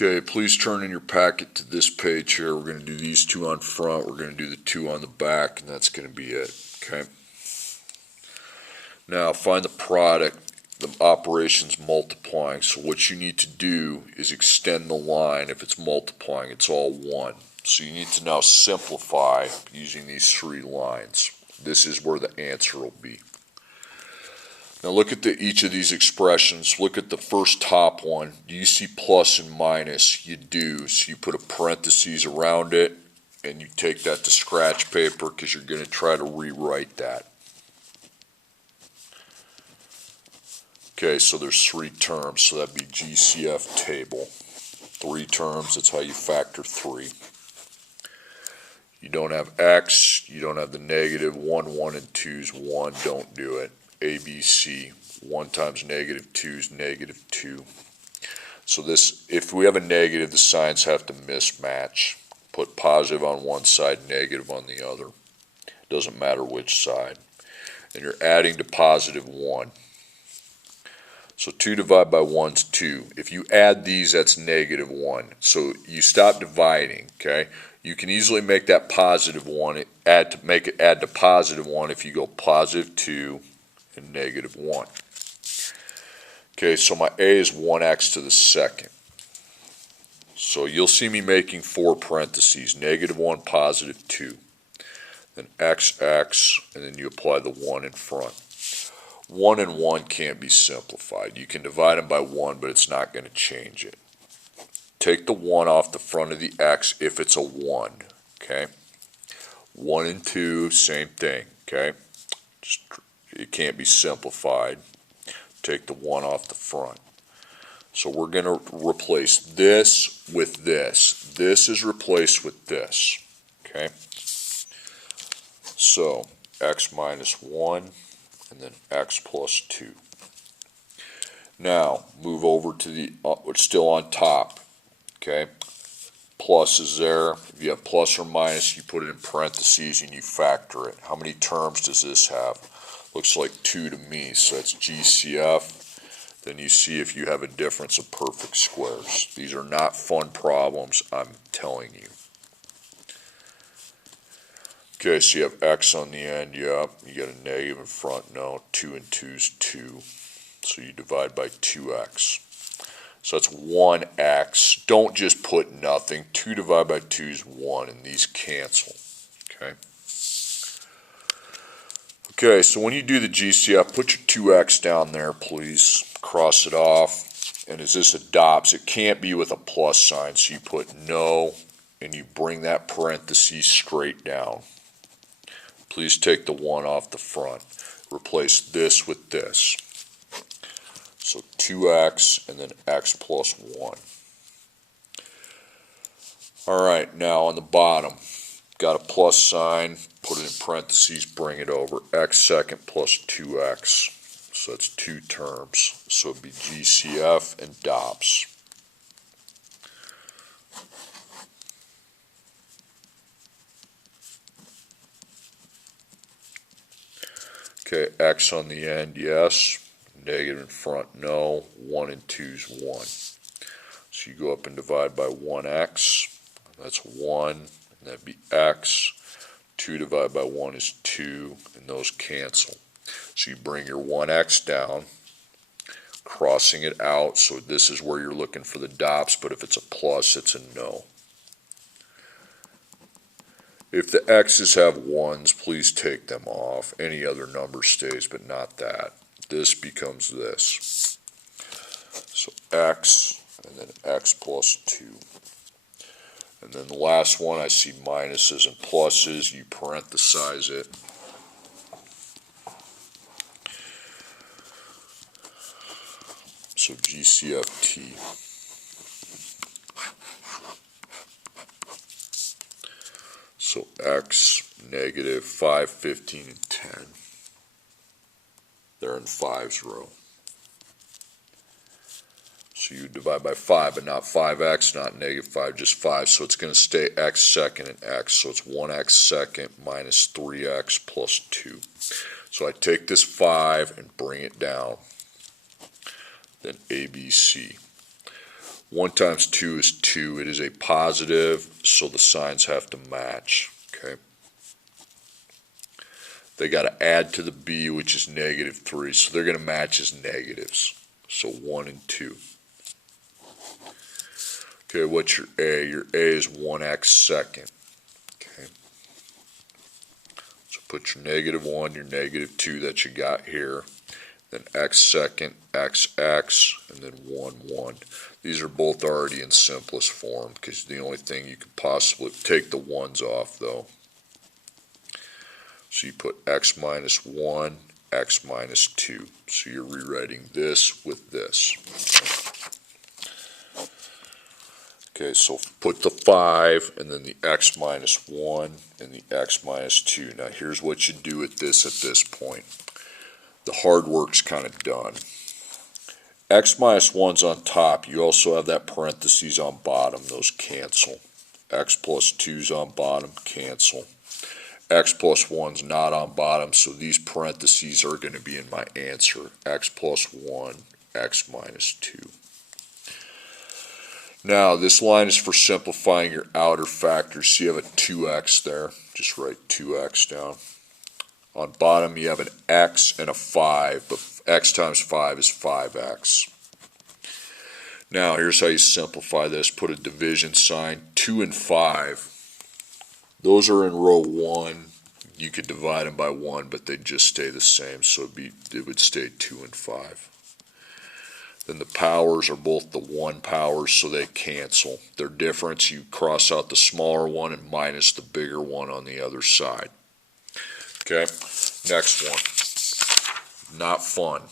Okay, please turn in your packet to this page here. We're going to do these two on front, we're going to do the two on the back, and that's going to be it. Okay. Now find the product. The operation's multiplying, so what you need to do is extend the line. If it's multiplying, it's all 1. So you need to now simplify using these 3 lines. This is where the answer will be. Now look at each of these expressions. Look at the first top one. Do you see plus and minus? You do. So you put a parentheses around it, and you take that to scratch paper because you're going to try to rewrite that. Okay, so there's 3 terms, so that'd be GCF table. 3 terms, that's how you factor 3. You don't have x, you don't have the negative, 1, 1, and 2 is 1, don't do it. ABC, 1 times negative 2 is negative 2. So this, if we have a negative, the signs have to mismatch. Put positive on one side, negative on the other. Doesn't matter which side. And you're adding to positive 1. So 2 divided by 1 is 2. If you add these, that's negative 1. So you stop dividing, okay? You can easily make that positive 1, add to positive 1 if you go positive 2 and negative 1. Okay, so my a is 1x to the second. So you'll see me making 4 parentheses, negative 1, positive 2. Then xx, and then you apply the 1 in front. 1 and 1 can't be simplified. You can divide them by 1, but it's not going to change it. Take the 1 off the front of the x if it's a 1, okay? 1 and 2, same thing, okay? It can't be simplified. Take the 1 off the front. So we're going to replace this with this. This is replaced with this, okay? So x minus 1. And then x plus 2. Now, move over to the, it's still on top, okay? Plus is there. If you have plus or minus, you put it in parentheses and you factor it. How many terms does this have? Looks like 2 to me, so that's GCF. Then you see if you have a difference of perfect squares. These are not fun problems, I'm telling you. Okay, so you have x on the end, yep. You got a negative in front, no. 2 and 2 is 2. So you divide by 2x. So that's 1x. Don't just put nothing. 2 divided by 2 is 1, and these cancel. Okay. Okay, so when you do the GCF, put your 2x down there, please. Cross it off. And as this adopts, it can't be with a plus sign, so you put no, and you bring that parenthesis straight down. Please take the 1 off the front. Replace this with this. So 2x and then x plus 1. Alright, now on the bottom, got a plus sign, put it in parentheses, bring it over. X second plus 2x. So that's 2 terms. So it'd be GCF and DOPS. Okay, x on the end, yes. Negative in front, no. 1 and 2 is 1. So you go up and divide by 1x. That's 1, and that'd be x. 2 divided by 1 is 2, and those cancel. So you bring your 1x down, crossing it out. So this is where you're looking for the DOPS, but if it's a plus, it's a no. If the x's have 1s, please take them off. Any other number stays, but not that. This becomes this. So x, and then x plus 2. And then the last one, I see minuses and pluses. You parenthesize it. So GCFT. So x, negative, 5, 15, and 10. They're in 5's row. So you divide by 5, but not 5x, not negative 5, just 5. So it's going to stay x second and x. So it's 1x second minus 3x plus 2. So I take this 5 and bring it down. Then ABC. 1 times 2 is 2. It is a positive, so the signs have to match. Okay. They got to add to the b, which is -3, so they're going to match as negatives. So 1 and 2. Okay, what's your a? Your a is 1x second. Okay. So put your -1, your -2 that you got here, then x second, x, and then 1, 1. These are both already in simplest form because the only thing you could possibly take the 1's off though. So you put x minus 1, x minus 2. So you're rewriting this with this. Okay, so put the 5 and then the x minus 1 and the x minus 2. Now here's what you do with this at this point. The hard work's kind of done. X minus 1's on top. You also have that parentheses on bottom. Those cancel. X plus 2's on bottom. Cancel. X plus 1's not on bottom, so these parentheses are going to be in my answer. X plus 1, x minus 2. Now, this line is for simplifying your outer factors. So you have a 2x there. Just write 2x down. On bottom, you have an x and a 5, but x times 5 is 5x. Now, here's how you simplify this. Put a division sign. 2 and 5. Those are in row 1. You could divide them by 1, but they'd just stay the same, so it would stay 2 and 5. Then the powers are both the 1 powers, so they cancel. Their difference, you cross out the smaller one and minus the bigger one on the other side. Okay, next one. Not fun.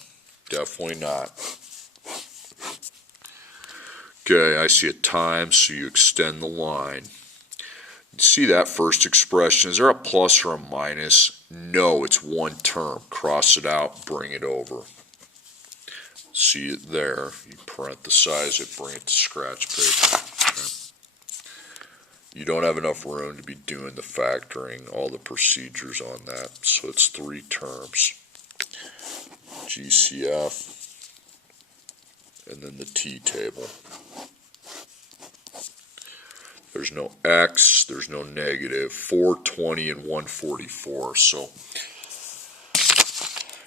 Definitely not. Okay, I see a times, so you extend the line. See that first expression? Is there a plus or a minus? No, it's one term. Cross it out, bring it over. See it there. You parenthesize it, bring it to scratch paper. Okay. You don't have enough room to be doing the factoring, all the procedures on that. So it's 3 terms. GCF, and then the T table. There's no x, there's no negative, 420 and 144. So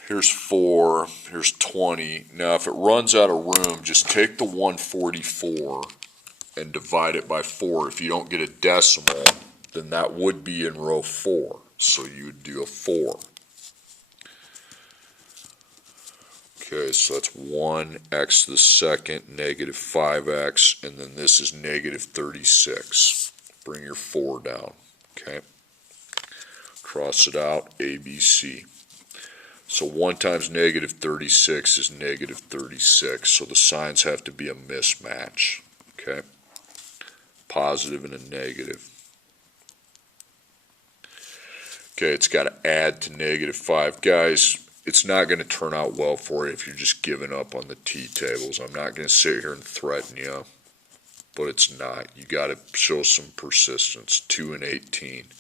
here's 4, here's 20. Now if it runs out of room, just take the 144 and divide it by 4. If you don't get a decimal, then that would be in row 4. So you would do a 4. Okay, so that's 1x to the second, -5x, and then this is -36. Bring your 4 down, okay? Cross it out, ABC. So 1 times -36 is -36, so the signs have to be a mismatch, okay? Positive and a negative. Okay, it's got to add to -5. Guys, it's not going to turn out well for you if you're just giving up on the T tables. I'm not going to sit here and threaten you, but it's not. You got to show some persistence. 2 and 18,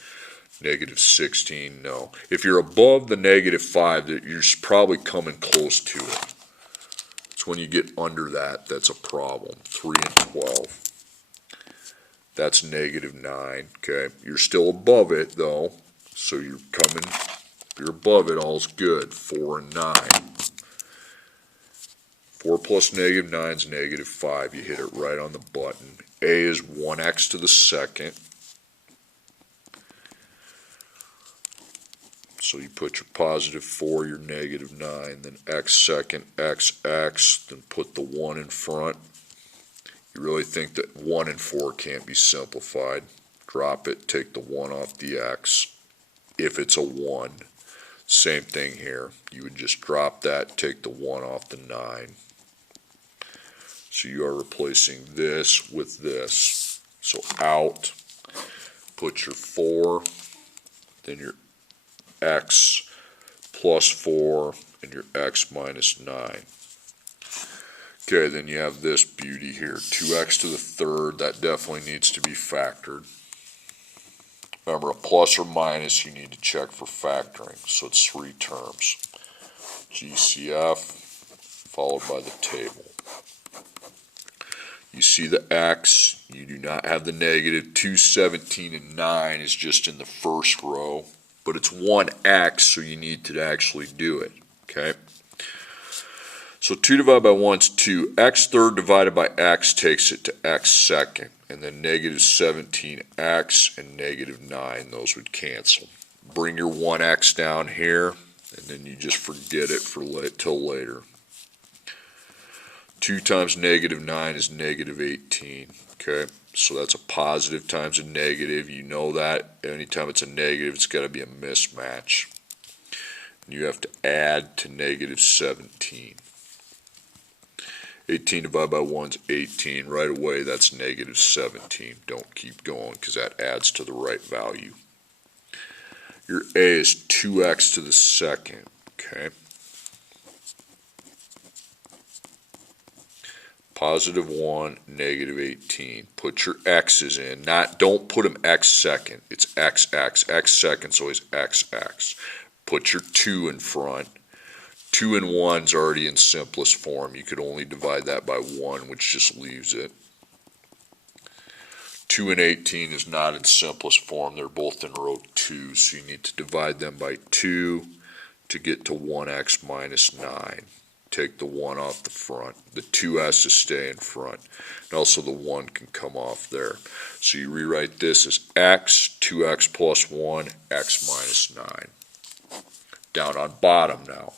-16, no. If you're above the -5, you're probably coming close to it. It's when you get under that that's a problem. 3 and 12. That's -9. Okay, you're still above it though, so you're coming. You're above it, all's good. 4 and 9. 4 plus -9 is -5. You hit it right on the button. A is 1x to the second. So you put your +4, your -9, then x second, x, then put the 1 in front. You really think that 1 and 4 can't be simplified. Drop it, take the 1 off the x. If it's a 1. Same thing here. You would just drop that, take the 1 off the 9. So you are replacing this with this. So out, put your 4, then your x plus 4, and your x minus 9. Okay, then you have this beauty here. 2x to the third, that definitely needs to be factored. Remember, a plus or minus, you need to check for factoring. So it's 3 terms. GCF followed by the table. You see the x, you do not have the negative. 2, 17, and 9 is just in the first row, but it's 1x, so you need to actually do it, okay? So 2 divided by 1 is 2. X third divided by x takes it to x second, and then negative 17x and negative 9, those would cancel. Bring your 1x down here, and then you just forget it for till later. 2 times negative 9 is negative 18, okay? So that's a positive times a negative. You know that anytime it's a negative, it's got to be a mismatch. And you have to add to negative 17. 18 divided by 1 is 18. Right away, that's negative 17. Don't keep going because that adds to the right value. Your a is 2x to the second, okay? Positive 1, negative 18. Put your x's in. Don't put them x second. It's x second is always x. Put your 2 in front. 2 and 1 is already in simplest form. You could only divide that by 1, which just leaves it. 2 and 18 is not in simplest form. They're both in row 2, so you need to divide them by 2 to get to 1x minus 9. Take the 1 off the front. The 2 has to stay in front. And also the 1 can come off there. So you rewrite this as x, 2x plus 1, x minus 9. Down on bottom now.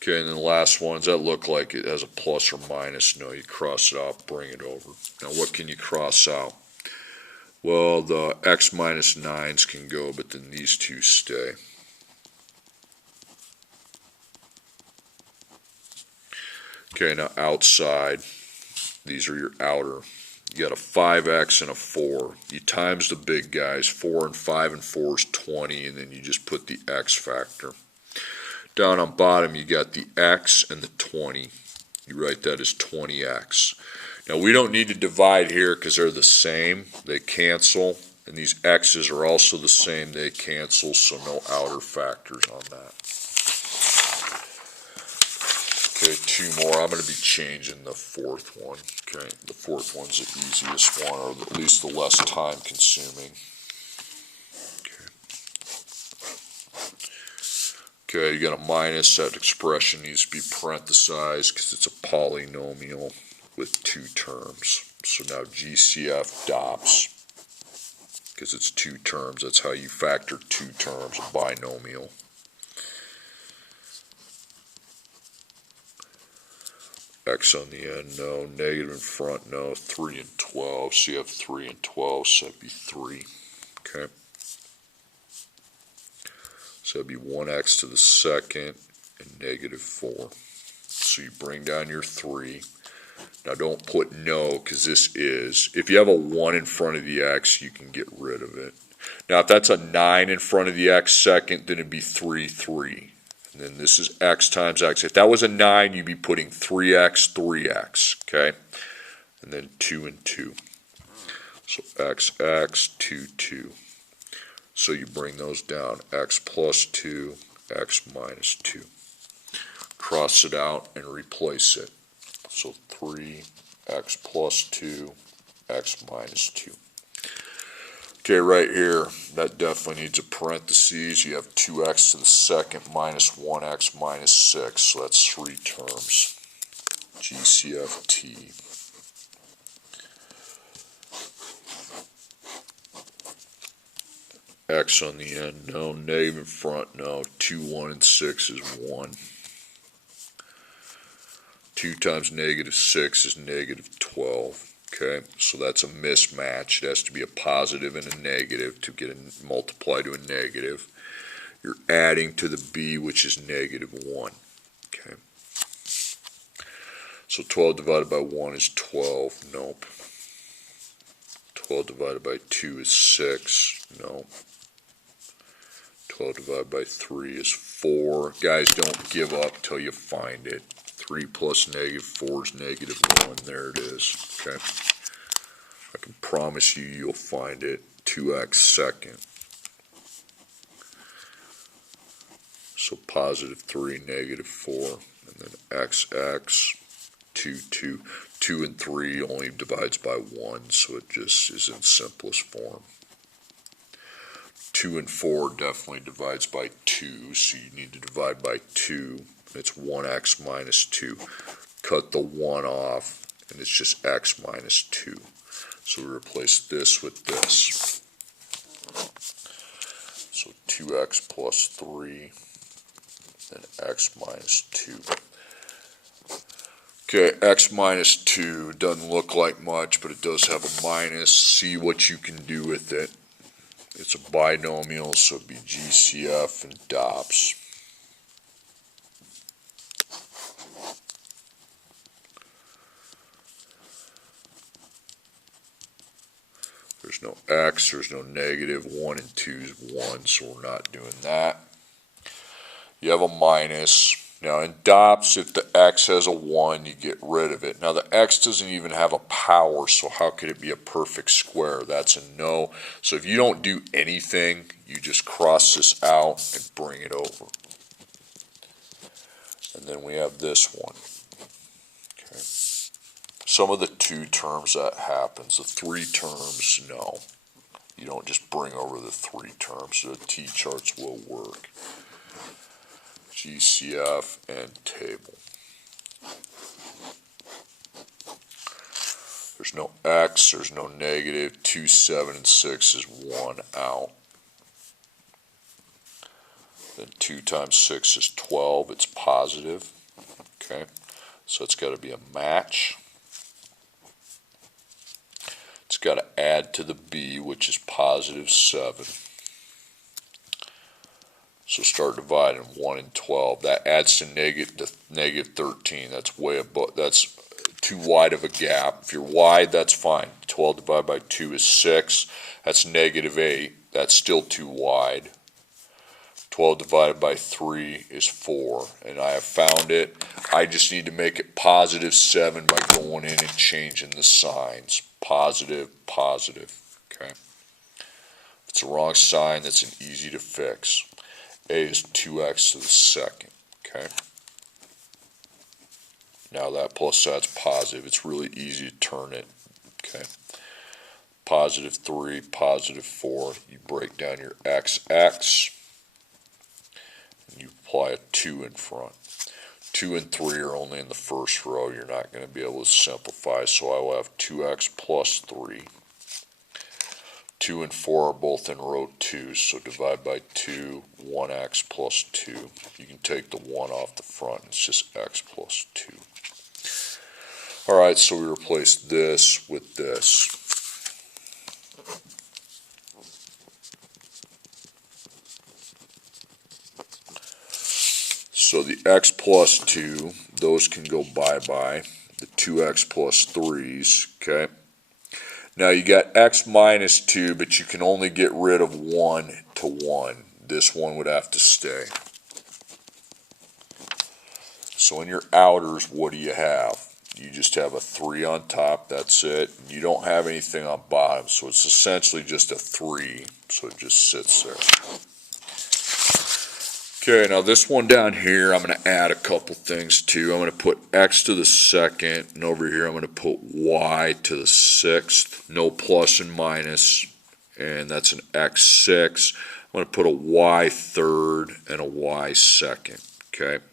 Okay, and then the last one, does that look like it has a plus or minus? No, you cross it out, bring it over. Now what can you cross out? Well, the x minus 9s can go, but then these two stay. Okay, now outside, these are your outer. You got a 5x and a 4. You times the big guys. 4 and 5 and 4 is 20, and then you just put the x factor. Down on bottom, you got the x and the 20. You write that as 20x. Now, we don't need to divide here because they're the same. They cancel. And these x's are also the same. They cancel, so no outer factors on that. Okay, 2 more. I'm going to be changing the fourth one. Okay, the fourth one's the easiest one, or at least the less time consuming. Okay, you got a minus. That expression needs to be parenthesized because it's a polynomial with 2 terms. So now GCF DOPS, because it's 2 terms. That's how you factor 2 terms, a binomial. X on the end, no. Negative in front, no. 3 and 12, so you have 3 and 12, so that'd be 3. Okay. So that'd be 1x to the second and negative 4. So you bring down your 3. Now don't put no, because this is. If you have a 1 in front of the x, you can get rid of it. Now if that's a 9 in front of the x second, then it'd be 3, 3. And then this is x times x. If that was a 9, you'd be putting 3x, 3x, okay? And then 2 and 2. So x, 2, 2. So you bring those down, x plus 2, x minus 2. Cross it out and replace it. So 3, x plus 2, x minus 2. Okay, right here, that definitely needs a parentheses. You have 2x to the second minus 1x minus 6. So that's 3 terms. GCFT. X on the end, no. Negative in front, no. 2, 1, and 6 is 1. 2 times negative 6 is negative 12. Okay, so that's a mismatch. It has to be a positive and a negative to get a multiply to a negative. You're adding to the b, which is negative 1. Okay. So 12 divided by 1 is 12. Nope. 12 divided by 2 is 6. Nope. 12 divided by 3 is 4. Guys, don't give up till you find it. 3 plus negative 4 is negative 1. There it is. Okay. I can promise you you'll find it. 2x second. So positive 3, negative 4. And and then XX, 2, 2. 2 and 3 only divides by 1, so it just is in simplest form. 2 and 4 definitely divides by 2, so you need to divide by 2. It's 1x minus 2. Cut the 1 off, and it's just x minus 2. So we replace this with this. So 2x plus 3, and x minus 2. Okay, x minus 2 doesn't look like much, but it does have a minus. See what you can do with it. It's a binomial, so it'd be GCF and DOPS. There's no x, there's no negative. 1 and 2 is 1, so we're not doing that. You have a minus. Now in DOPS, if the x has a 1, you get rid of it. Now the x doesn't even have a power, so how could it be a perfect square? That's a no. So if you don't do anything, you just cross this out and bring it over. And then we have this one. Okay. Some of the 2 terms that happens. The 3 terms, no. You don't just bring over the 3 terms. The T-charts will work. GCF and table. There's no x, there's no negative. 2, 7, and 6 is 1 out. Then 2 times 6 is 12, it's positive. Okay, so it's got to be a match. It's got to add to the b, which is positive 7. So start dividing 1 and 12. That adds to negative 13. That's way above. That's too wide of a gap. If you're wide, that's fine. 12 divided by 2 is 6. That's negative 8. That's still too wide. 12 divided by 3 is 4. And I have found it. I just need to make it positive 7 by going in and changing the signs. Positive, positive. Okay. If it's the wrong sign, that's an easy to fix. A is 2x to the second, okay? Now that plus that's positive. It's really easy to turn it, okay? Positive 3, positive 4. You break down your xx, and you apply a 2 in front. 2 and 3 are only in the first row. You're not going to be able to simplify, so I will have 2x plus 3. 2 and 4 are both in row 2, so divide by 2, 1x plus 2. You can take the 1 off the front, it's just x plus 2. Alright, so we replace this with this. So the x plus 2, those can go bye-bye. The 2x plus 3's, okay? Now you got x minus 2, but you can only get rid of 1 to 1. This one would have to stay. So in your outers, what do you have? You just have a 3 on top, that's it. You don't have anything on bottom, so it's essentially just a 3, so it just sits there. Okay, now this one down here, I'm going to add a couple things to. I'm going to put x to the second, and over here I'm going to put y to the sixth. No plus and minus, and that's an x6. I'm going to put a y third and a y second, okay?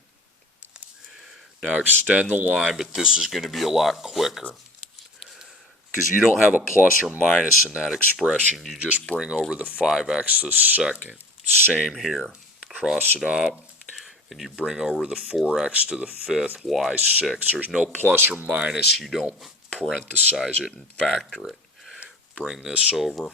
Now extend the line, but this is going to be a lot quicker, because you don't have a plus or minus in that expression. You just bring over the 5x to the second. Same here. Cross it up, and you bring over the 4x to the fifth, y6. There's no plus or minus. You don't parenthesize it and factor it. Bring this over,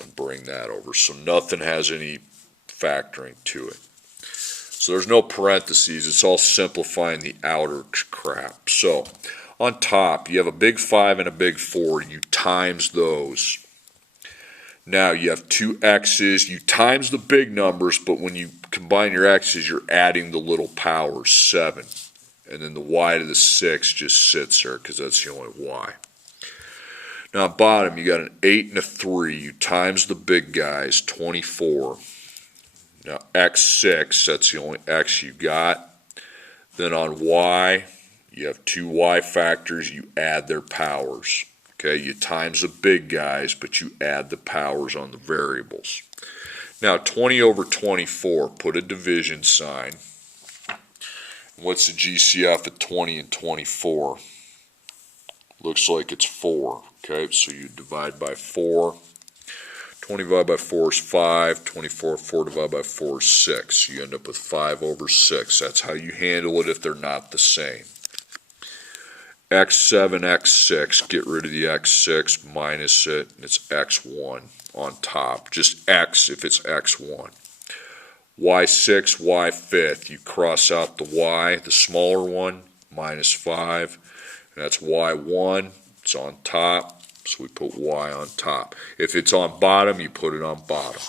and bring that over. So nothing has any factoring to it. So there's no parentheses. It's all simplifying the outer crap. So on top, you have a big 5 and a big 4. You times those. Now you have 2 x's, you times the big numbers, but when you combine your x's, you're adding the little powers, 7. And then the y to the 6 just sits there because that's the only y. Now at bottom, you got an 8 and a 3. You times the big guys, 24. Now x6, that's the only x you got. Then on y, you have two y factors, you add their powers. Okay, you times the big guys, but you add the powers on the variables. Now 20 over 24, put a division sign. What's the GCF at 20 and 24? Looks like it's 4. Okay, so you divide by 4. 20 divided by 4 is 5. 24, 4 divided by 4 is 6. You end up with 5 over 6. That's how you handle it if they're not the same. x7, x6, get rid of the x6, minus it, and it's x1 on top. Just x if it's x1. y6, y5, you cross out the y, the smaller one, minus 5, and that's y1, it's on top, so we put y on top. If it's on bottom, you put it on bottom.